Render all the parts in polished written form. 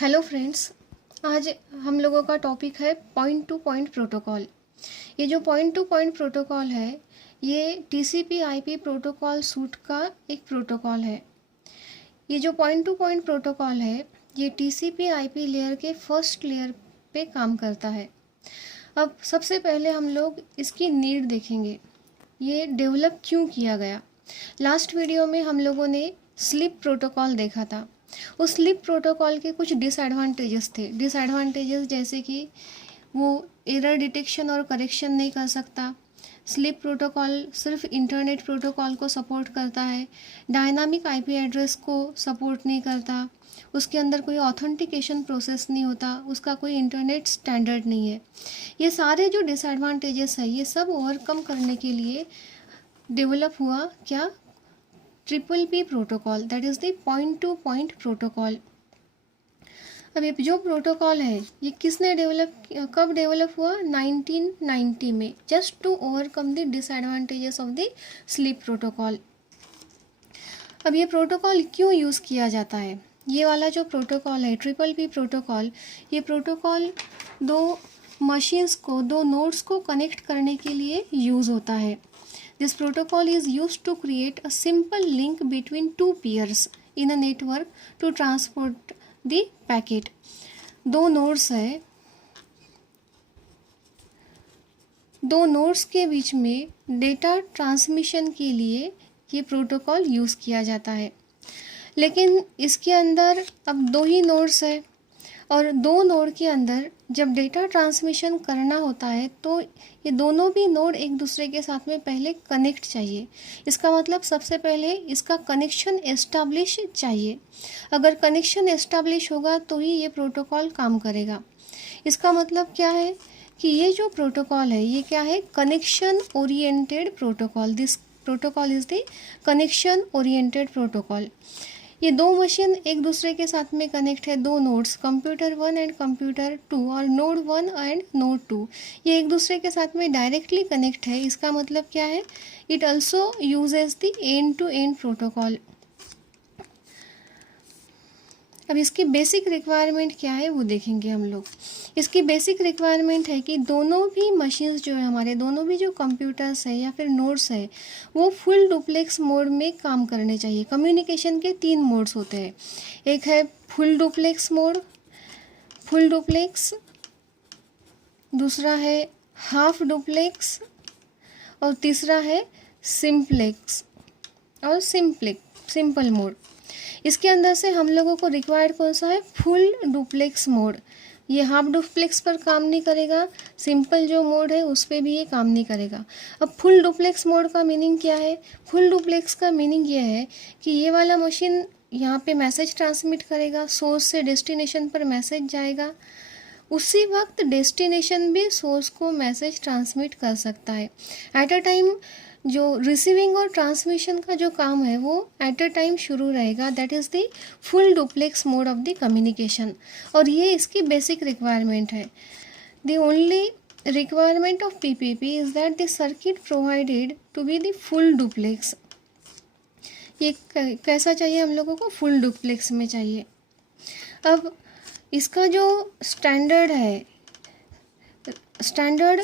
Hello friends. आज हम लोगों का टॉपिक है पॉइंट टू पॉइंट प्रोटोकॉल। ये जो पॉइंट टू पॉइंट प्रोटोकॉल है ये टीसीपी/आईपी प्रोटोकॉल सूट का एक प्रोटोकॉल है। ये जो पॉइंट टू पॉइंट प्रोटोकॉल है ये टीसीपी/आईपी लेयर के फर्स्ट लेयर पे काम करता है। अब सबसे पहले हम लोग इसकी नीड देखेंगे, ये डेवलप क्यों किया गया। लास्ट वीडियो में हम लोगों ने स्लीप प्रोटोकॉल देखा था। उस स्लीप प्रोटोकॉल के कुछ डिसएडवांटेजेस थे। डिसएडवांटेजेस जैसे कि वो एरर डिटेक्शन और करेक्शन नहीं कर सकता। स्लीप प्रोटोकॉल सिर्फ इंटरनेट प्रोटोकॉल को सपोर्ट करता है, डायनामिक आईपी एड्रेस को सपोर्ट नहीं करता, उसके अंदर कोई ऑथेंटिकेशन प्रोसेस नहीं होता, उसका कोई इंटरनेट स्टैंडर्ड नहीं है। ये सारे जो डिसएडवांटेजेस है ये सब ओवरकम करने के लिए डेवलप हुआ क्या, triple P protocol, that is the point two point protocol. अब ये जो प्रोटोकॉल है ये किसने कब डेवलप हुआ, 1990 में, just to overcome the disadvantages of the SLIP protocol. अब ये प्रोटोकॉल क्यों यूज़ किया जाता है, ये वाला जो प्रोटोकॉल है ट्रिपल पी प्रोटोकॉल, ये प्रोटोकॉल दो मशीन्स को, दो नोड्स को कनेक्ट करने के लिए यूज़ होता है। This protocol is used to create a simple link between two peers in a network to transport the packet. दो नोड्स है, दो नोड्स के बीच में डेटा ट्रांसमिशन के लिए ये प्रोटोकॉल यूज़ किया जाता है। लेकिन इसके अंदर अब दो ही नोड्स है और दो नोड के अंदर जब डेटा ट्रांसमिशन करना होता है तो ये दोनों भी नोड एक दूसरे के साथ में पहले कनेक्ट चाहिए। इसका मतलब सबसे पहले इसका कनेक्शन एस्टाब्लिश चाहिए। अगर कनेक्शन एस्टाब्लिश होगा तो ही ये प्रोटोकॉल काम करेगा। इसका मतलब क्या है कि ये जो प्रोटोकॉल है ये क्या है, connection oriented protocol. This protocol is the connection oriented protocol. ये दो मशीन एक दूसरे के साथ में कनेक्ट है, दो नोड्स, कंप्यूटर 1 एंड कंप्यूटर 2 और नोड 1 एंड नोड 2, ये एक दूसरे के साथ में डायरेक्टली कनेक्ट है। इसका मतलब क्या है, it also uses the end to end protocol. अब इसकी बेसिक रिक्वायरमेंट क्या है वो देखेंगे हम लोग। इसकी बेसिक रिक्वायरमेंट है कि दोनों भी मशीन्स जो है, हमारे दोनों भी जो कंप्यूटर्स है या फिर नोड्स है, वो फुल डुप्लेक्स मोड में काम करने चाहिए। कम्युनिकेशन के 3 मोड्स होते हैं, एक है full duplex mode, full duplex, दूसरा है हाफ डुप्लेक्स और तीसरा है सिंप्लेक्स और सिंपल मोड। इसके अंदर से हम लोगों को रिक्वायर्ड कौन सा है, फुल डुप्लेक्स मोड। ये हाफ डुप्लेक्स पर काम नहीं करेगा, सिंपल जो मोड है उस पर भी ये काम नहीं करेगा। अब फुल डुप्लेक्स मोड का मीनिंग क्या है, फुल डुप्लेक्स का मीनिंग ये है कि ये वाला मशीन यहाँ पे मैसेज ट्रांसमिट करेगा, सोर्स से डेस्टिनेशन पर मैसेज जाएगा, उसी वक्त डेस्टिनेशन भी सोर्स को मैसेज ट्रांसमिट कर सकता है। एट अ टाइम जो रिसीविंग और ट्रांसमिशन का जो काम है वो एट अ टाइम शुरू रहेगा, that is the full duplex mode of the communication. और ये इसकी बेसिक रिक्वायरमेंट है। The only requirement of PPP is that the circuit provided to be the full duplex. ये कैसा चाहिए हम लोगों को, फुल डुप्लेक्स में चाहिए। अब इसका जो स्टैंडर्ड है, स्टैंडर्ड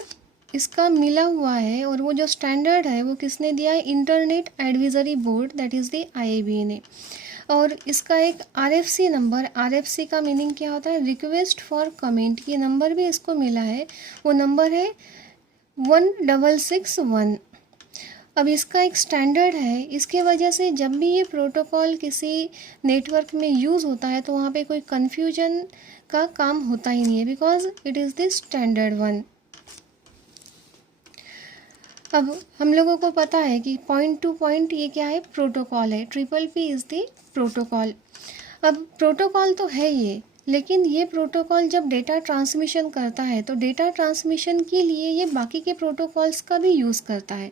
इसका मिला हुआ है और वो जो स्टैंडर्ड है वो किसने दिया है, internet advisory board, that is the IABA ने। और इसका एक RFC नंबर, RFC का मीनिंग क्या होता है, रिक्वेस्ट फॉर कमेंट, ये नंबर भी इसको मिला है, वो नंबर है 1661। अब इसका एक स्टैंडर्ड है, इसके वजह से जब भी ये प्रोटोकॉल किसी नेटवर्क में यूज़ होता है तो वहाँ पे कोई कन्फ्यूजन का काम होता ही नहीं है, because it is the standard one. अब हम लोगों को पता है कि पॉइंट टू पॉइंट ये क्या है, प्रोटोकॉल है, triple P is the protocol. अब प्रोटोकॉल तो है ये, लेकिन ये प्रोटोकॉल जब डेटा ट्रांसमिशन करता है तो डेटा ट्रांसमिशन के लिए ये बाकी के प्रोटोकॉल्स का भी यूज़ करता है।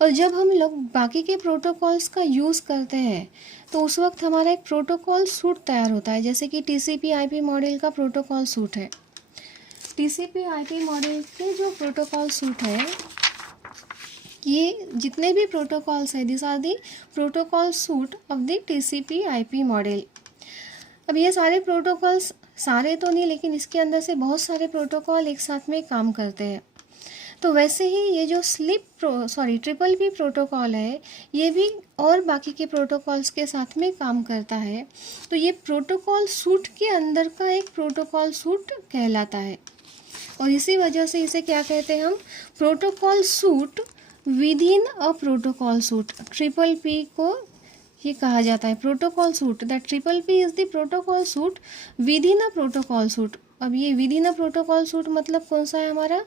और जब हम लोग बाकी के प्रोटोकॉल्स का यूज़ करते हैं तो उस वक्त हमारा एक प्रोटोकॉल सूट तैयार होता है, जैसे कि TCP/IP मॉडल का प्रोटोकॉल सूट है। TCP/IP मॉडल के जो प्रोटोकॉल सूट है, ये जितने भी प्रोटोकॉल्स है, this are the protocol suite of the TCP/IP model. अब ये सारे प्रोटोकॉल्स, सारे तो नहीं लेकिन इसके अंदर से बहुत सारे प्रोटोकॉल एक साथ में काम करते हैं। तो वैसे ही ये जो ट्रिपल पी प्रोटोकॉल है, ये भी और बाकी के प्रोटोकॉल्स के साथ में काम करता है। तो ये प्रोटोकॉल सूट के अंदर का एक प्रोटोकॉल सूट कहलाता है, और इसी वजह से इसे क्या कहते हैं हम, protocol suit with in a protocol suit. Triple P को ये कहा जाता है protocol suit, that triple P is the protocol suit with in a protocol suit. अब ये with in a protocol suit मतलब कौन सा है हमारा,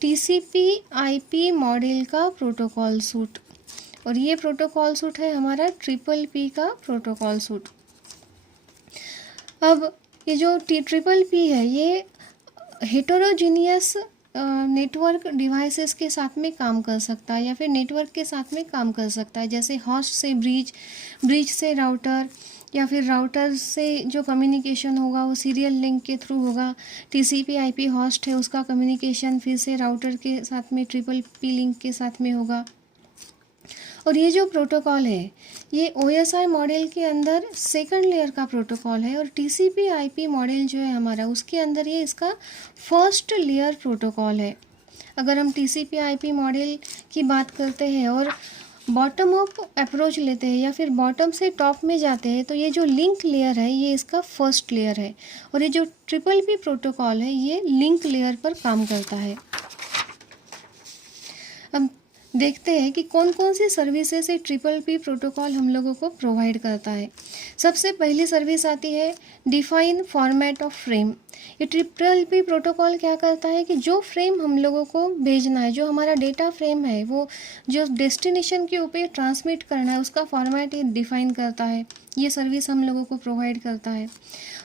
टीसीपी आईपी मॉडल का प्रोटोकॉल सूट, और ये प्रोटोकॉल सूट है हमारा ट्रिपल पी का प्रोटोकॉल सूट। अब ये जो ट्रिपल पी है, ये हेटेरोजीनियस नेटवर्क डिवाइसेस के साथ में काम कर सकता है, या फिर नेटवर्क के साथ में काम कर सकता है, जैसे होस्ट से ब्रिज, ब्रिज से राउटर, या फिर राउटर से जो कम्युनिकेशन होगा वो सीरियल लिंक के थ्रू होगा। टीसीपी आईपी होस्ट है, उसका कम्युनिकेशन फिर से राउटर के साथ में ट्रिपल पी लिंक के साथ में होगा। और ये जो प्रोटोकॉल है, ये OSI मॉडल के अंदर सेकंड लेयर का प्रोटोकॉल है, और TCP IP मॉडल जो है हमारा, उसके अंदर ये इसका फर्स्ट लेयर प्रोटोकॉल है। अगर हम TCP IP मॉडल की बात करते हैं और बॉटम अप अप्रोच लेते हैं या फिर बॉटम से टॉप में जाते हैं, तो ये जो लिंक लेयर है ये इसका फर्स्ट लेयर है, और ये जो ट्रिपल पी प्रोटोकॉल है ये लिंक लेयर पर काम करता है। अब देखते हैं कि कौन कौन सी सर्विसेज से ट्रिपल पी प्रोटोकॉल हम लोगों को प्रोवाइड करता है। सबसे पहली सर्विस आती है डिफाइन फॉर्मेट ऑफ फ्रेम। ये ट्रिपल पी प्रोटोकॉल क्या करता है कि जो फ्रेम हम लोगों को भेजना है, जो हमारा डेटा फ्रेम है, वो जो डेस्टिनेशन के ऊपर ट्रांसमिट करना है, उसका फॉर्मेट ये डिफाइन करता है। ये सर्विस हम लोगों को प्रोवाइड करता है।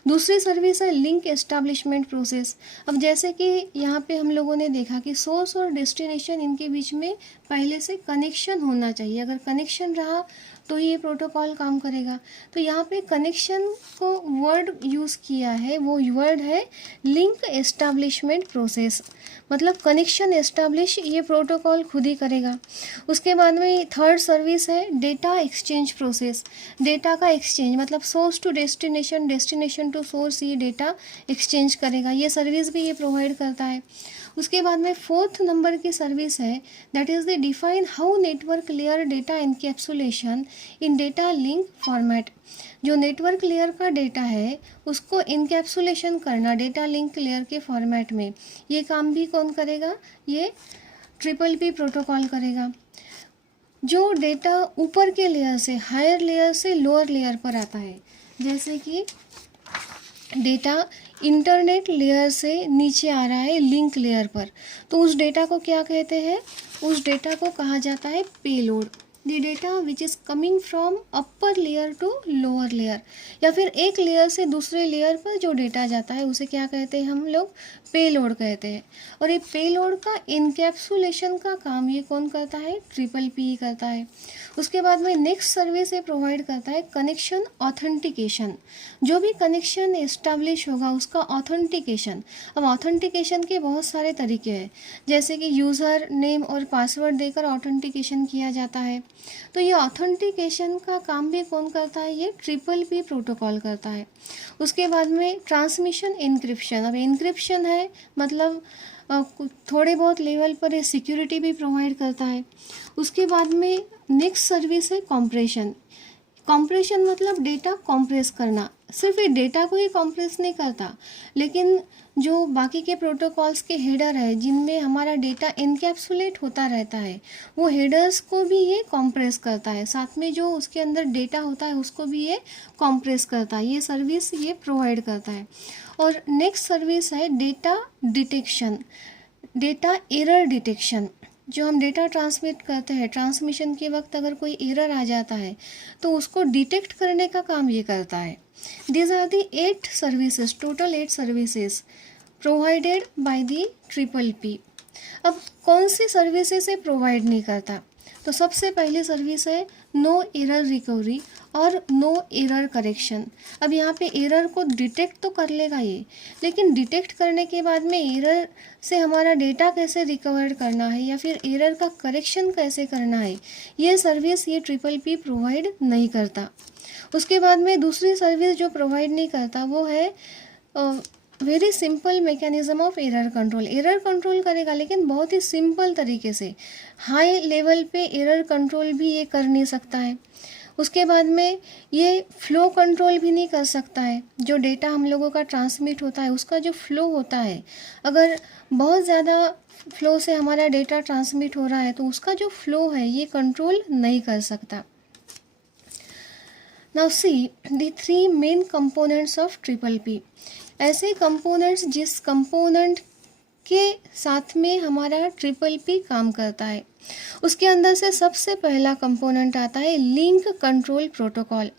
दूसरी सर्विस है लिंक एस्टैब्लिशमेंट प्रोसेस। अब जैसे कि यहाँ पे हम लोगों ने देखा कि सोर्स और डेस्टिनेशन, इनके बीच में पहले से कनेक्शन होना चाहिए। अगर कनेक्शन रहा तो ये प्रोटोकॉल काम करेगा। तो यहाँ पे कनेक्शन को वर्ड यूज़ किया है, वो वर्ड है लिंक एस्टैब्लिशमेंट प्रोसेस, मतलब कनेक्शन एस्टैब्लिश ये प्रोटोकॉल खुद ही करेगा। उसके बाद में थर्ड सर्विस है डेटा एक्सचेंज प्रोसेस। डेटा का एक्सचेंज मतलब source to destination, destination to source, ये डेटा एक्सचेंज करेगा। ये सर्विस भी ये प्रोवाइड करता है। उसके बाद में फोर्थ नंबर की सर्विस है that is the define how network layer data encapsulation in data link format. जो नेटवर्क लेयर का डेटा है उसको इनकैप्सुलेशन करना डेटा लिंक लेयर के फॉर्मेट में, ये काम भी कौन करेगा, ये ट्रिपल पी प्रोटोकॉल करेगा। जो डेटा ऊपर के लेयर से, हायर लेयर से लोअर लेयर पर आता है, जैसे कि डेटा इंटरनेट लेयर से नीचे आ रहा है लिंक लेयर पर, तो उस डेटा को क्या कहते हैं, उस डेटा को कहा जाता है payload. The data which is coming from upper layer to lower layer, या फिर एक लेयर से दूसरे लेयर पर जो डेटा जाता है उसे क्या कहते हैं हम लोग, पेलोड कहते हैं। और ये पेलोड का इनकैप्सुलेशन का काम ये कौन करता है, ट्रिपल पी करता है। उसके बाद में नेक्स्ट सर्विस ये प्रोवाइड करता है कनेक्शन ऑथेंटिकेशन। जो भी कनेक्शन एस्टैब्लिश होगा उसका ऑथेंटिकेशन। अब ऑथेंटिकेशन के बहुत सारे तरीके हैं, जैसे कि यूज़र नेम और पासवर्ड देकर ऑथेंटिकेशन किया जाता है। तो ये ऑथेंटिकेशन का काम भी कौन करता है, ये ट्रिपल पी प्रोटोकॉल करता है। उसके बाद में ट्रांसमिशन इंक्रिप्शन। अब इंक्रिप्शन है मतलब थोड़े बहुत लेवल पर ये सिक्योरिटी भी प्रोवाइड करता है। उसके बाद में नेक्स्ट सर्विस है कॉम्प्रेशन। कॉम्प्रेशन मतलब डेटा कॉम्प्रेस करना। सिर्फ ये डेटा को ही कॉम्प्रेस नहीं करता, लेकिन जो बाकी के प्रोटोकॉल्स के हेडर है जिनमें हमारा डेटा इनकैप्सुलेट होता रहता है, वो हेडर्स को भी ये कॉम्प्रेस करता है। साथ में जो उसके अंदर डेटा होता है उसको भी ये कॉम्प्रेस करता है। ये सर्विस ये प्रोवाइड करता है। और नेक्स्ट सर्विस है data detection, data error detection. जो हम डेटा ट्रांसमिट करते हैं, ट्रांसमिशन के वक्त अगर कोई एरर आ जाता है तो उसको डिटेक्ट करने का काम ये करता है। These are the 8 services, total 8 services provided by the triple P. अब कौन सी सर्विसेज से प्रोवाइड नहीं करता, तो सबसे पहली सर्विस है नो एरर रिकवरी और नो एरर करेक्शन। अब यहाँ पे एरर को डिटेक्ट तो कर लेगा ये, लेकिन डिटेक्ट करने के बाद में एरर से हमारा डेटा कैसे रिकवर करना है या फिर एरर का करेक्शन कैसे करना है, ये सर्विस ये ट्रिपल पी प्रोवाइड नहीं करता। उसके बाद में दूसरी सर्विस जो प्रोवाइड नहीं करता वो है very simple mechanism of error control. Error control करेगा लेकिन बहुत ही सिंपल तरीके से, हाई लेवल पे एरर कंट्रोल भी ये कर नहीं सकता है। उसके बाद में ये फ्लो कंट्रोल भी नहीं कर सकता है। जो डेटा हम लोगों का ट्रांसमिट होता है उसका जो फ्लो होता है, अगर बहुत ज़्यादा फ्लो से हमारा डेटा ट्रांसमिट हो रहा है तो उसका जो फ्लो है ये कंट्रोल नहीं कर सकता। Now see the three main components of triple P. ऐसे कंपोनेंट्स जिस कंपोनेंट के साथ में हमारा ट्रिपल पी काम करता है, उसके अंदर से सबसे पहला कंपोनेंट आता है link control protocol.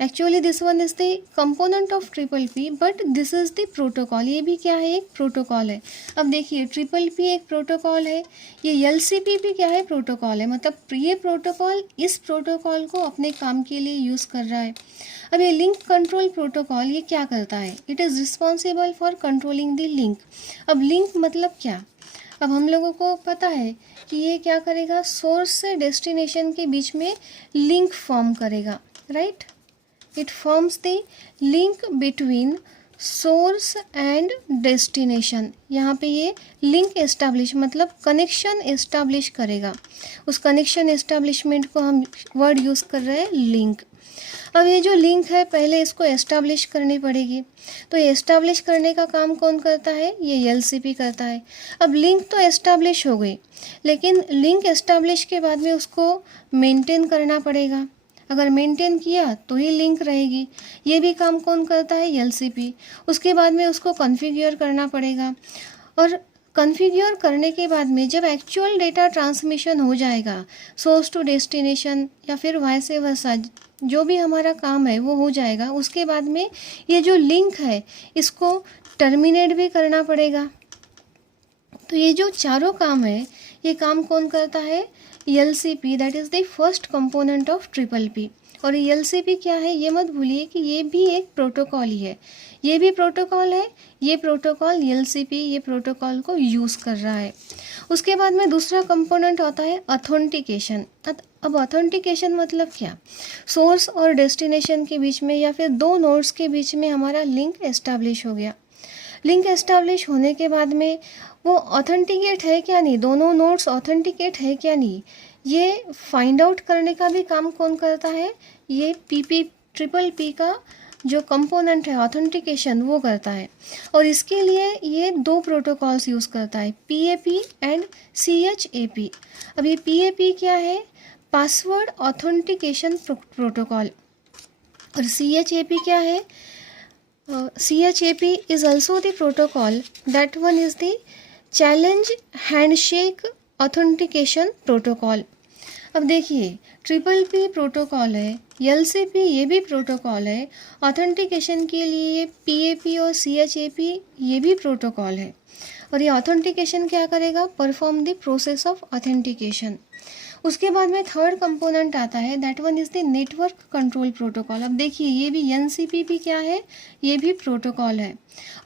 Actually this one is the component of triple P but this is the protocol. ये भी क्या है, एक प्रोटोकॉल है। अब देखिए ट्रिपल पी एक प्रोटोकॉल है, ये एलसीपी भी क्या है, प्रोटोकॉल है। मतलब ये प्रोटोकॉल इस प्रोटोकॉल को अपने काम के लिए यूज़ कर रहा है। अब ये लिंक कंट्रोल प्रोटोकॉल ये क्या करता है, it is responsible for controlling the link. अब लिंक मतलब क्या, अब हम लोगों को पता है कि ये क्या करेगा, सोर्स से डेस्टिनेशन के बीच में लिंक फॉर्म करेगा, right. It forms the link between source and destination. यहाँ पे ये लिंक एस्टैब्लिश मतलब कनेक्शन एस्टैब्लिश करेगा। उस कनेक्शन एस्टैब्लिशमेंट को हम वर्ड यूज़ कर रहे हैं लिंक। अब ये जो लिंक है पहले इसको एस्टैब्लिश करनी पड़ेगी, तो ये एस्टैब्लिश करने का काम कौन करता है, ये एलसीपी करता है। अब लिंक तो एस्टैब्लिश हो गई, लेकिन लिंक एस्टैब्लिश के बाद में उसको मेंटेन करना पड़ेगा। अगर मेंटेन किया तो ही लिंक रहेगी। ये भी काम कौन करता है, एलसीपी। उसके बाद में उसको कॉन्फ़िगर करना पड़ेगा, और कॉन्फ़िगर करने के बाद में जब एक्चुअल डेटा ट्रांसमिशन हो जाएगा सोर्स टू डेस्टिनेशन या फिर वाइस वर्सा, जो भी हमारा काम है वो हो जाएगा, उसके बाद में ये जो लिंक है इसको टर्मिनेट भी करना पड़ेगा। तो ये जो चारों काम है ये काम कौन करता है, LCP, that is the first component of triple P. और ये एलसीपी क्या है, ये मत भूलिए कि ये भी एक प्रोटोकॉल ही है। ये भी प्रोटोकॉल है, ये प्रोटोकॉल एलसीपी ये प्रोटोकॉल को यूज़ कर रहा है। उसके बाद में दूसरा कंपोनेंट होता है ऑथेंटिकेशन। अब ऑथेंटिकेशन मतलब क्या, सोर्स और डेस्टिनेशन के बीच में या फिर दो नोड्स के बीच में हमारा लिंक एस्टैब्लिश हो गया। लिंक एस्टैब्लिश होने के बाद में वो ऑथेंटिकेट है क्या नहीं, दोनों नोड्स ऑथेंटिकेट है क्या नहीं, ये फाइंड आउट करने का भी काम कौन करता है, ये ट्रिपल पी का जो कंपोनेंट है ऑथेंटिकेशन वो करता है। और इसके लिए ये दो प्रोटोकॉल्स यूज़ करता है, पीएपी एंड सीएचएपी। अब ये पीएपी क्या है, पासवर्ड ऑथेंटिकेशन प्रोटोकॉल, और सीएचएपी क्या है, CHAP is also the protocol. That one is the challenge handshake authentication protocol. अब देखिए ट्रिपल पी प्रोटोकॉल है, एलसीपी ये भी प्रोटोकॉल है, ऑथेंटिकेशन के लिए पीएपी और सीएचएपी ये भी प्रोटोकॉल है। और ये ऑथेंटिकेशन क्या करेगा, perform the process of authentication. उसके बाद में थर्ड कंपोनेंट आता है, that one is the network control protocol. अब देखिए ये भी एनसीपी भी क्या है, ये भी प्रोटोकॉल है।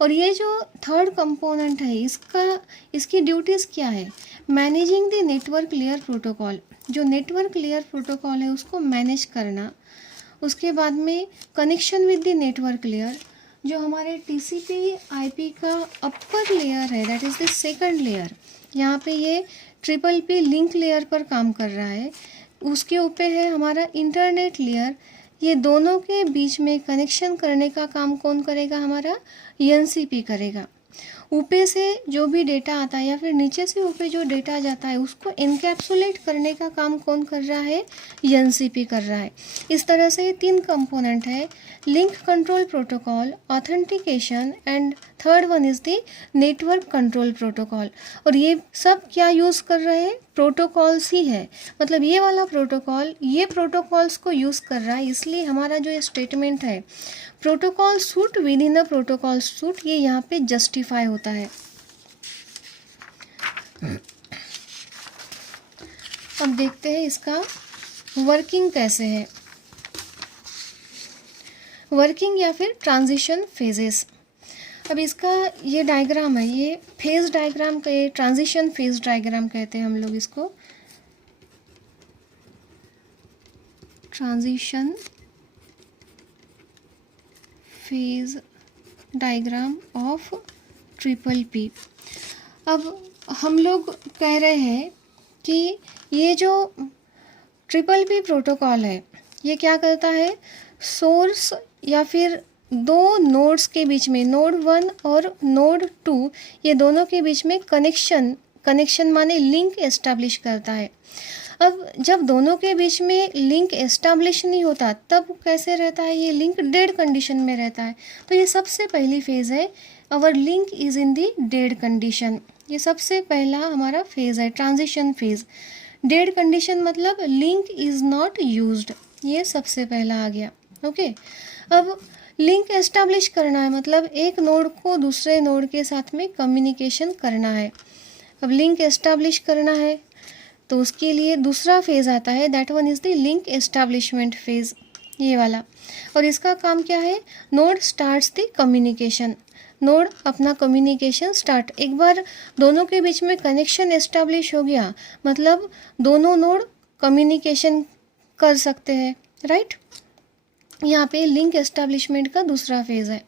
और ये जो थर्ड कंपोनेंट है इसकी ड्यूटीज़ क्या है, managing the network layer protocol. जो नेटवर्क लेयर प्रोटोकॉल है उसको मैनेज करना। उसके बाद में connection with the network layer, जो हमारे टीसीपी आईपी का अपर लेयर है, that is the second layer. यहाँ पे ये ट्रिपल पी लिंक लेयर पर काम कर रहा है। उसके ऊपर है हमारा इंटरनेट लेयर। ये दोनों के बीच में कनेक्शन करने का काम कौन करेगा, हमारा एनसीपी करेगा। ऊपर से जो भी डेटा आता है या फिर नीचे से ऊपर जो डेटा जाता है उसको इनकैप्सुलेट करने का काम कौन कर रहा है, एनसीपी कर रहा है। इस तरह से ये तीन कंपोनेंट है, link control protocol, authentication and third one is the network control protocol. और ये सब क्या यूज़ कर रहे हैं, प्रोटोकॉल्स ही है। मतलब ये वाला प्रोटोकॉल ये प्रोटोकॉल्स को यूज़ कर रहा है, इसलिए हमारा जो ये स्टेटमेंट है protocol suit with in the protocol suit, ये यहाँ पे जस्टिफाई होता है। अब देखते हैं इसका वर्किंग कैसे है, वर्किंग या फिर ट्रांजिशन फेजेस। अब इसका ये डायग्राम है, ये फेज डायग्राम का, ये ट्रांजिशन फेज डायग्राम कहते हैं हम लोग इसको, transition phase diagram of triple P. अब हम लोग कह रहे हैं कि ये जो ट्रिपल पी प्रोटोकॉल है ये क्या करता है, सोर्स या फिर दो नोड्स के बीच में, नोड 1 और नोड 2, ये दोनों के बीच में कनेक्शन माने लिंक एस्टैब्लिश करता है। अब जब दोनों के बीच में लिंक एस्टैब्लिश नहीं होता तब कैसे रहता है, ये लिंक डेड कंडीशन में रहता है। तो ये सबसे पहली फेज़ है, our link is in the dead condition. ये सबसे पहला हमारा फेज़ है, ट्रांजिशन फेज़। डेड कंडीशन मतलब लिंक इज़ नॉट यूज्ड, ये सबसे पहला आ गया। ओके, अब लिंक एस्टैब्लिश करना है मतलब एक नोड को दूसरे नोड के साथ में कम्युनिकेशन करना है। अब लिंक एस्टैब्लिश करना है तो उसके लिए दूसरा फेज़ आता है, that one is the link establishment phase, ये वाला। और इसका काम क्या है, node starts the communication. Node अपना कम्युनिकेशन स्टार्ट, एक बार दोनों के बीच में कनेक्शन एस्टैब्लिश हो गया मतलब दोनों नोड कम्युनिकेशन कर सकते हैं, राइट। यहाँ पे लिंक एस्टैब्लिशमेंट का दूसरा फेज़ है।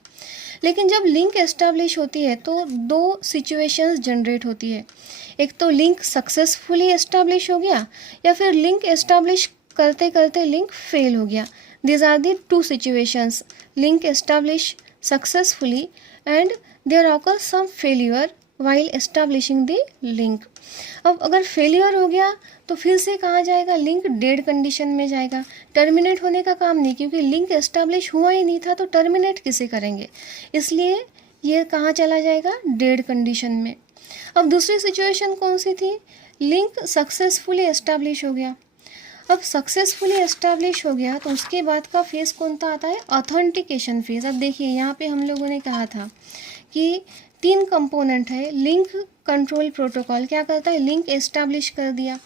लेकिन जब लिंक एस्टैब्लिश होती है तो दो सिचुएशंस जनरेट होती है, एक तो लिंक सक्सेसफुली एस्टैब्लिश हो गया या फिर लिंक एस्टैब्लिश करते करते लिंक फेल हो गया। These are the two situations, link establish successfully and there occur some failure while establishing the link. अब अगर फेलियर हो गया तो फिर से कहाँ जाएगा, लिंक डेड कंडीशन में जाएगा। टर्मिनेट होने का काम नहीं, क्योंकि लिंक एस्टैब्लिश हुआ ही नहीं था तो टर्मिनेट किसे करेंगे, इसलिए ये कहाँ चला जाएगा, डेड कंडीशन में। अब दूसरी सिचुएशन कौन सी थी, लिंक सक्सेसफुली एस्टैब्लिश हो गया। अब सक्सेसफुली एस्टैब्लिश हो गया तो उसके बाद का फेज़ कौन सा आता है, ऑथेंटिकेशन फेज़। अब देखिए यहाँ पे हम लोगों ने कहा था कि 3 कंपोनेंट है। लिंक कंट्रोल प्रोटोकॉल क्या करता है, लिंक एस्टैब्लिश कर दिया,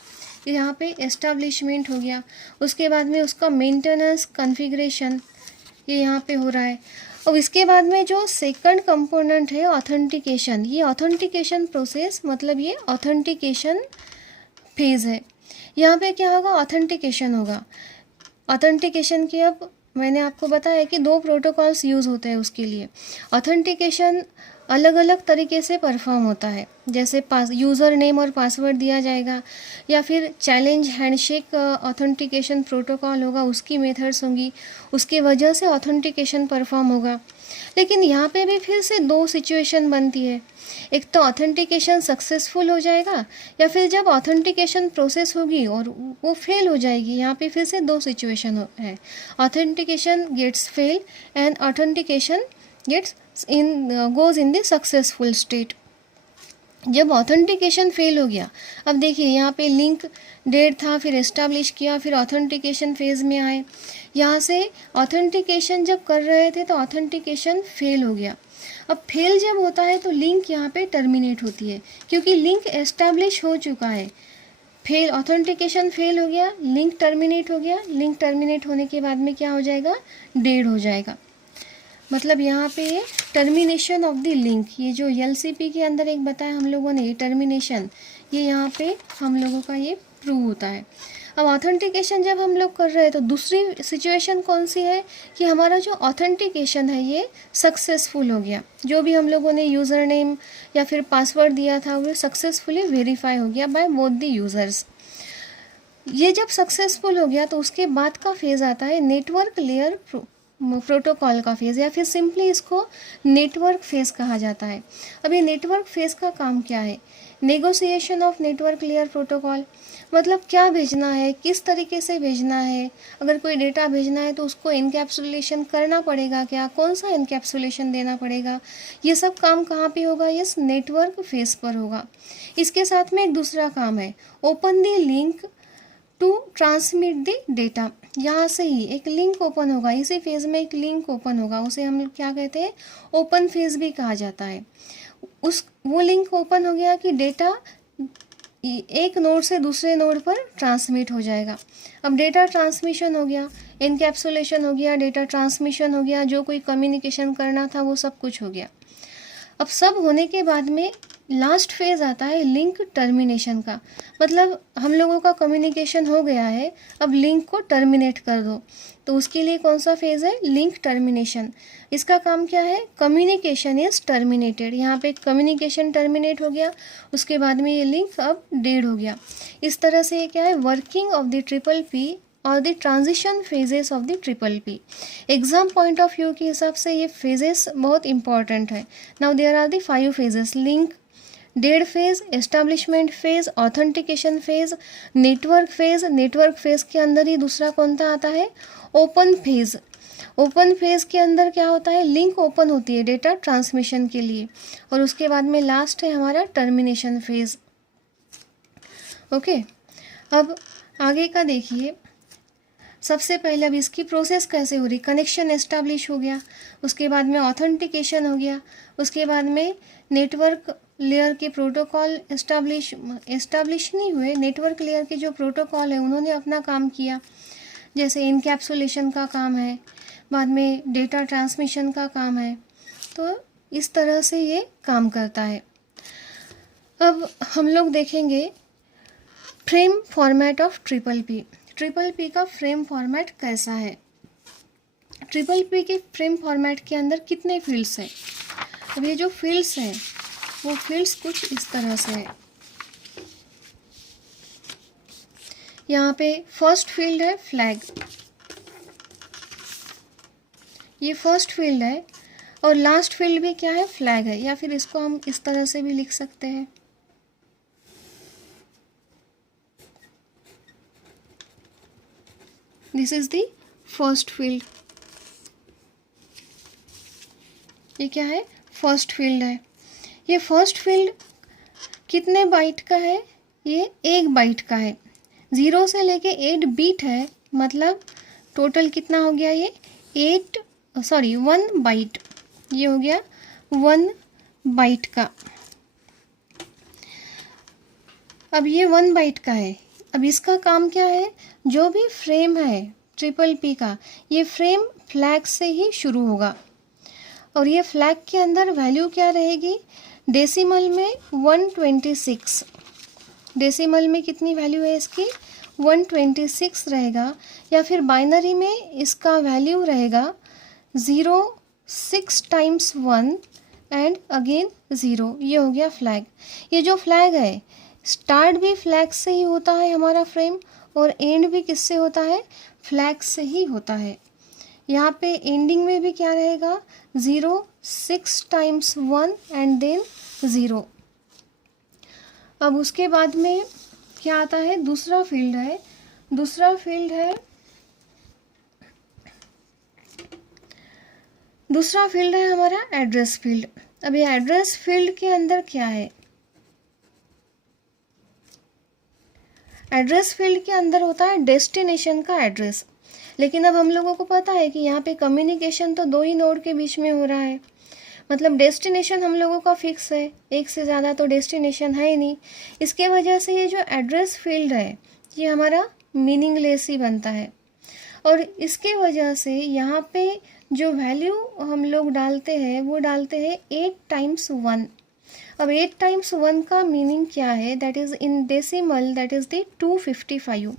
यहाँ पे एस्टैब्लिशमेंट हो गया, उसके बाद में उसका मेंटेनेंस कॉन्फ़िगरेशन ये यहाँ पे हो रहा है। और इसके बाद में जो सेकंड कंपोनेंट है ऑथेंटिकेशन, ये ऑथेंटिकेशन प्रोसेस मतलब ये ऑथेंटिकेशन फेज़ है। यहाँ पे क्या होगा, ऑथेंटिकेशन होगा। ऑथेंटिकेशन की अब मैंने आपको बताया कि 2 प्रोटोकॉल्स यूज़ होते हैं उसके लिए। ऑथेंटिकेशन अलग अलग तरीके से परफॉर्म होता है, जैसे यूज़र नेम और पासवर्ड दिया जाएगा, या फिर चैलेंज हैंडशेक ऑथेंटिकेशन प्रोटोकॉल होगा, उसकी मेथड्स होंगी, उसकी वजह से ऑथेंटिकेशन परफॉर्म होगा। लेकिन यहाँ पे भी फिर से 2 सिचुएशन बनती है, एक तो ऑथेंटिकेशन सक्सेसफुल हो जाएगा या फिर जब ऑथेंटिकेशन प्रोसेस होगी और वो फेल हो जाएगी। यहाँ पे फिर से 2 सिचुएशन है, authentication gets fail and authentication gets goes in the successful state. जब ऑथेंटिकेशन फेल हो गया, अब देखिए यहाँ पे लिंक डेड था, फिर एस्टैब्लिश किया, फिर ऑथेंटिकेशन फेज़ में आए। यहाँ से ऑथेंटिकेशन जब कर रहे थे तो ऑथेंटिकेशन फेल हो गया। अब फेल जब होता है तो लिंक यहाँ पे टर्मिनेट होती है, क्योंकि लिंक एस्टैब्लिश हो चुका है। फेल, ऑथेंटिकेशन फेल हो गया, लिंक टर्मिनेट हो गया। लिंक टर्मिनेट होने के बाद में क्या हो जाएगा, डेड हो जाएगा। मतलब यहाँ पे ये टर्मिनेशन ऑफ द लिंक, ये जो एलसीपी के अंदर एक बताया हम लोगों ने, ये टर्मिनेशन, ये यहाँ पे हम लोगों का ये प्रूव होता है। अब ऑथेंटिकेशन जब हम लोग कर रहे हैं तो दूसरी सिचुएशन कौन सी है कि हमारा जो ऑथेंटिकेशन है ये सक्सेसफुल हो गया। जो भी हम लोगों ने यूज़र नेम या फिर पासवर्ड दिया था वो सक्सेसफुली वेरीफाई हो गया बाय बोथ द यूज़र्स। ये जब सक्सेसफुल हो गया तो उसके बाद का फेज़ आता है नेटवर्क लेयर प्रोटोकॉल का फेज़, या फिर सिंपली इसको नेटवर्क फेज़ कहा जाता है। अब ये नेटवर्क फेज़ का काम क्या है, negotiation of network layer protocol, मतलब क्या भेजना है, किस तरीके से भेजना है, अगर कोई डेटा भेजना है तो उसको इनकैप्सुलेशन करना पड़ेगा क्या, कौन सा इनकैप्सुलेशन देना पड़ेगा, ये सब काम कहाँ पे होगा, यस नेटवर्क फेज़ पर होगा। इसके साथ में एक दूसरा काम है, open the link to transmit the data. यहाँ से ही एक लिंक ओपन होगा, इसी फेज़ में एक लिंक ओपन होगा, उसे हम लोग क्या कहते हैं, ओपन फेज़ भी कहा जाता है। वो लिंक ओपन हो गया कि डेटा एक नोड से दूसरे नोड पर ट्रांसमिट हो जाएगा। अब डेटा ट्रांसमिशन हो गया, इनकैप्सुलेशन हो गया, डेटा ट्रांसमिशन हो गया, जो कोई कम्युनिकेशन करना था वो सब कुछ हो गया। अब सब होने के बाद में लास्ट फेज आता है लिंक टर्मिनेशन का। मतलब हम लोगों का कम्युनिकेशन हो गया है, अब लिंक को टर्मिनेट कर दो, तो उसके लिए कौन सा फेज है? Link termination. इसका काम क्या है? Communication is terminated. यहाँ पे कम्युनिकेशन टर्मिनेट हो गया, उसके बाद में ये लिंक अब डेड हो गया। इस तरह से ये क्या है? Working of the triple P और the transition phases of the triple P. Exam point of view के हिसाब से ये फेजेस बहुत इंपॉर्टेंट है। Now there are the 5 phases: link, dead phase, establishment phase, authentication phase, network phase. Network phase के अंदर ही दूसरा कौन सा आता है? Open phase. ओपन फेज के अंदर क्या होता है? लिंक ओपन होती है डेटा ट्रांसमिशन के लिए। और उसके बाद में लास्ट है हमारा टर्मिनेशन फेज। ओके, अब आगे का देखिए। सबसे पहले अब इसकी प्रोसेस कैसे हो रही? कनेक्शन एस्टैब्लिश हो गया, उसके बाद में ऑथेंटिकेशन हो गया, उसके बाद में नेटवर्क लेयर के प्रोटोकॉल एस्टैब्लिश नहीं हुए, नेटवर्क लेयर के जो प्रोटोकॉल है उन्होंने अपना काम किया, जैसे इनकैप्सुलेशन का काम है, बाद में डेटा ट्रांसमिशन का काम है। तो इस तरह से ये काम करता है। अब हम लोग देखेंगे frame format of triple P. Triple P का फ्रेम फॉर्मेट कैसा है? ट्रिपल पी के फ्रेम फॉर्मेट के अंदर कितने फील्ड्स हैं? अब ये जो फील्ड्स हैं वो फील्ड्स कुछ इस तरह से है। यहाँ पे फर्स्ट फील्ड है फ्लैग, ये फर्स्ट फील्ड है, और लास्ट फील्ड भी क्या है? फ्लैग है, या फिर इसको हम इस तरह से भी लिख सकते हैं। This is the first field. ये क्या है? फर्स्ट फील्ड है। ये फर्स्ट फील्ड कितने बाइट का है? ये 1 बाइट का है। 0 से लेके 8 बीट है, मतलब टोटल कितना हो गया? ये 1 बाइट। ये हो गया 1 बाइट का। अब ये 1 बाइट का है। अब इसका काम क्या है? जो भी फ्रेम है ट्रिपल पी का, ये फ्रेम फ्लैग से ही शुरू होगा, और ये फ्लैग के अंदर वैल्यू क्या रहेगी? डेसिमल में 126। डेसिमल में कितनी वैल्यू है इसकी? 126 रहेगा, या फिर बाइनरी में इसका वैल्यू रहेगा 0, 6 टाइम्स 1 एंड अगेन 0। ये हो गया फ्लैग। ये जो फ्लैग है, स्टार्ट भी फ्लैग से ही होता है हमारा फ्रेम, और एंड भी किससे होता है? फ्लैग से ही होता है। यहाँ पे एंडिंग में भी क्या रहेगा? 0, 6 टाइम्स 1 एंड देन 0। अब उसके बाद में क्या आता है? दूसरा फील्ड है। दूसरा फील्ड है हमारा एड्रेस फील्ड। अब ये एड्रेस फील्ड के अंदर क्या है? एड्रेस फील्ड के अंदर होता है डेस्टिनेशन का एड्रेस। लेकिन अब हम लोगों को पता है कि यहाँ पे कम्युनिकेशन तो 2 ही नोड के बीच में हो रहा है, मतलब डेस्टिनेशन हम लोगों का फिक्स है, एक से ज़्यादा तो डेस्टिनेशन है ही नहीं। इसके वजह से ये जो एड्रेस फील्ड है ये हमारा मीनिंगलेस ही बनता है, और इसके वजह से यहाँ पे जो वैल्यू हम लोग डालते हैं वो डालते हैं 8 टाइम्स 1। अब 8 टाइम्स 1 का मीनिंग क्या है? That is in decimal, that is the 255।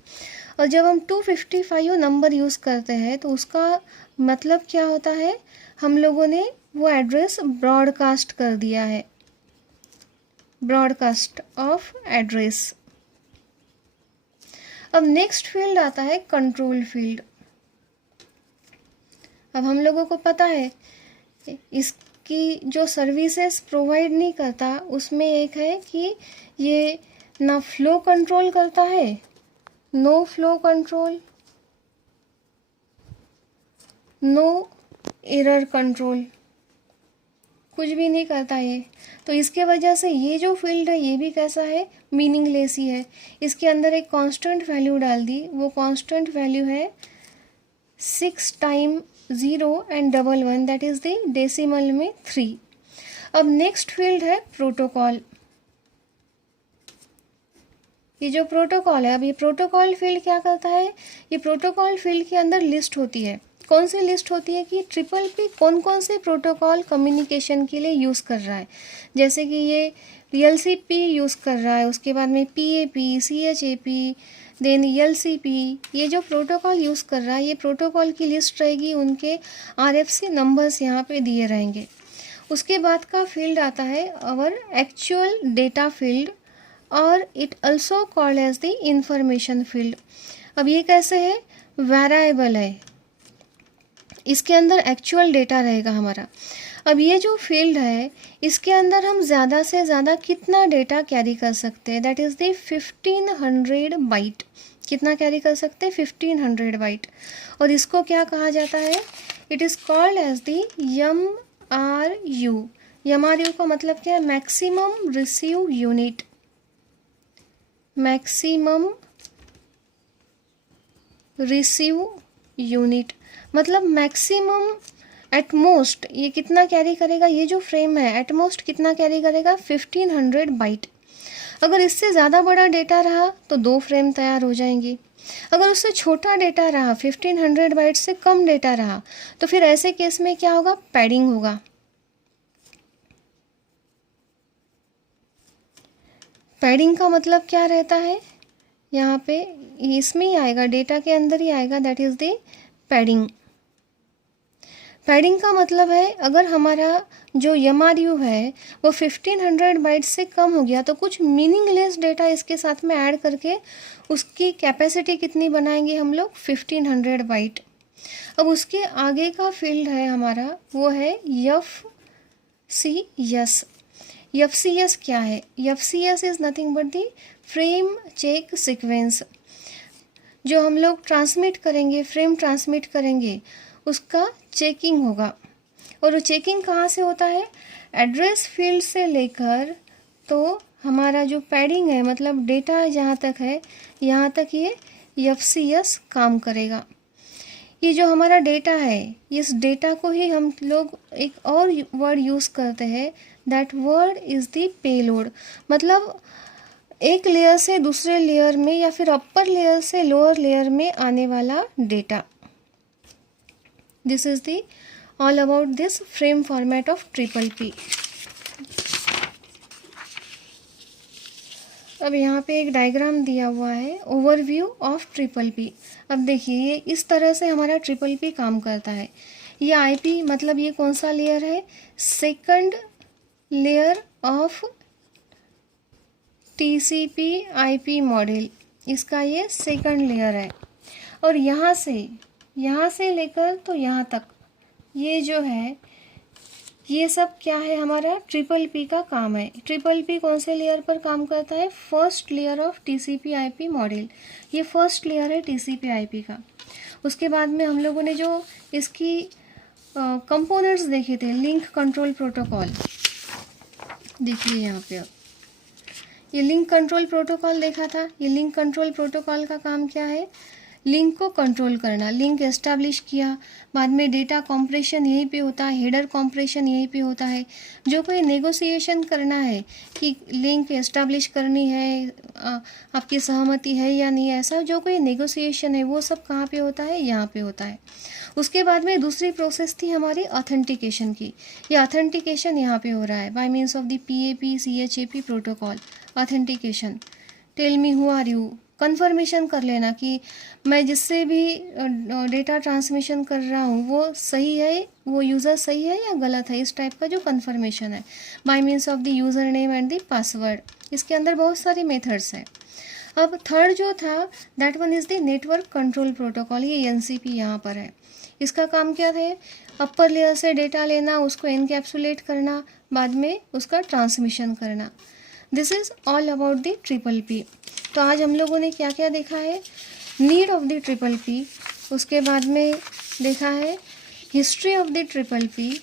और जब हम 255 नंबर यूज़ करते हैं तो उसका मतलब क्या होता है? हम लोगों ने वो एड्रेस ब्रॉडकास्ट कर दिया है, ब्रॉडकास्ट ऑफ एड्रेस। अब नेक्स्ट फील्ड आता है कंट्रोल फील्ड। अब हम लोगों को पता है इसकी जो सर्विसेज प्रोवाइड नहीं करता उसमें एक है कि ये ना फ्लो कंट्रोल करता है, no flow control, no error control, कुछ भी नहीं करता ये। तो इसके वजह से ये जो फील्ड है ये भी कैसा है? मीनिंगलेस ही है। इसके अंदर एक कांस्टेंट वैल्यू डाल दी, वो कांस्टेंट वैल्यू है 6 time 0 and 1 that is the decimal में 3। अब नेक्स्ट फील्ड है प्रोटोकॉल। ये जो प्रोटोकॉल है, अब ये प्रोटोकॉल फील्ड क्या करता है? ये प्रोटोकॉल फील्ड के अंदर लिस्ट होती है कौन सी लिस्ट होती है कि ट्रिपल पी कौन कौन से प्रोटोकॉल कम्युनिकेशन के लिए यूज़ कर रहा है। जैसे कि ये एलसीपी यूज़ कर रहा है, उसके बाद में पीएपी, सीएचएपी, देन एलसीपी, ये जो प्रोटोकॉल यूज़ कर रहा है ये प्रोटोकॉल की लिस्ट रहेगी, उनके आरएफसी नंबर्स यहाँ पे दिए रहेंगे। उसके बाद का फील्ड आता है आवर एक्चुअल डेटा फील्ड और it also called as the information field. अब ये कैसे है, वेरिएबल है, इसके अंदर एक्चुअल डेटा रहेगा हमारा। अब ये जो फील्ड है इसके अंदर हम ज़्यादा से ज़्यादा कितना डेटा कैरी कर सकते हैं, दैट इज़ द 1500 बाइट। कितना कैरी कर सकते हैं, 1500 बाइट। और इसको क्या कहा जाता है, it is called as the MRU। MRU का मतलब क्या है, maximum receive unit. Maximum receive unit मतलब मैक्सिमम एटमोस्ट ये कितना कैरी करेगा, ये जो फ्रेम है एटमोस्ट कितना कैरी करेगा, 1500 बाइट। अगर इससे ज़्यादा बड़ा डेटा रहा तो 2 फ्रेम तैयार हो जाएंगी। अगर उससे छोटा डेटा रहा, 1500 बाइट से कम डेटा रहा, तो फिर ऐसे केस में क्या होगा, पैडिंग होगा। पैडिंग का मतलब क्या रहता है, यहाँ पे इसमें ही आएगा, डेटा के अंदर ही आएगा, that is the padding. Padding का मतलब है अगर हमारा जो MRU है वो 1500 बाइट से कम हो गया तो कुछ मीनिंगलेस डेटा इसके साथ में ऐड करके उसकी कैपेसिटी कितनी बनाएंगे हम लोग, 1500 बाइट। अब उसके आगे का फील्ड है हमारा, वो है FCS। FCS क्या है, FCS is nothing but the frame check sequence. जो हम लोग ट्रांसमिट करेंगे, फ्रेम ट्रांसमिट करेंगे, उसका चेकिंग होगा। और वो चेकिंग कहाँ से होता है, एड्रेस फील्ड से लेकर तो हमारा जो पैडिंग है मतलब डेटा जहाँ तक है यहाँ तक ये FCS काम करेगा। ये जो हमारा डेटा है इस डेटा को ही हम लोग एक और वर्ड यूज़ करते हैं, that word is the payload. मतलब एक लेयर से दूसरे लेयर में या फिर अपर लेयर से लोअर लेयर में आने वाला data. This is the all about this frame format of triple P. अब यहाँ पे एक डायग्राम दिया हुआ है, ओवरव्यू ऑफ ट्रिपल पी। अब देखिए ये इस तरह से हमारा ट्रिपल पी काम करता है। ये आईपी मतलब ये कौन सा लेयर है, second layer of TCP IP model, इसका ये सेकंड लेयर है। और यहाँ से लेकर तो यहाँ तक ये जो है ये सब क्या है, हमारा ट्रिपल पी का काम है। ट्रिपल पी कौन से लेयर पर काम करता है, first layer of TCP IP model. ये फर्स्ट लेयर है TCP IP का। उसके बाद में हम लोगों ने जो इसकी कंपोनेंट्स देखे थे, लिंक कंट्रोल प्रोटोकॉल, देखिए यहाँ पे अब ये लिंक कंट्रोल प्रोटोकॉल देखा था। ये लिंक कंट्रोल प्रोटोकॉल का काम क्या है, लिंक को कंट्रोल करना। लिंक एस्टैब्लिश किया, बाद में डेटा कॉम्प्रेशन यहीं पे होता है, हेडर कॉम्प्रेशन यहीं पे होता है। जो कोई नेगोशिएशन करना है कि लिंक एस्टैब्लिश करनी है, आपकी सहमति है या नहीं, ऐसा जो कोई नेगोशिएशन है वो सब कहाँ पे होता है, यहाँ पे होता है। उसके बाद में दूसरी प्रोसेस थी हमारी ऑथेंटिकेशन की। ये ऑथेंटिकेशन यहाँ पे हो रहा है by means of the PAP CHAP protocol. Authentication, tell me who are you, confirmation कर लेना कि मैं जिससे भी डेटा ट्रांसमिशन कर रहा हूँ वो सही है, वो यूज़र सही है या गलत है, इस टाइप का जो कन्फर्मेशन है by means of the user name and the password. इसके अंदर बहुत सारे मेथड्स हैं। अब थर्ड जो था that one is the network control protocol. ये NCP यहाँ पर है। इसका काम क्या है, अपर लेयर से डेटा लेना, उसको एनकैप्सुलेट करना, बाद में उसका ट्रांसमिशन करना। This is all about the triple P. तो आज हम लोगों ने क्या क्या देखा है, need of the triple P, उसके बाद में देखा है history of the triple P,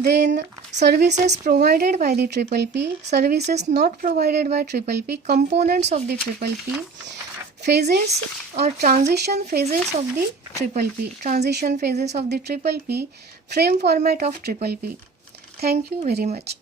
then services provided by the triple P, services not provided by triple P, components of the triple P, phases or transition phases of the triple P, transition phases of the triple P, frame format of triple P. Thank you very much.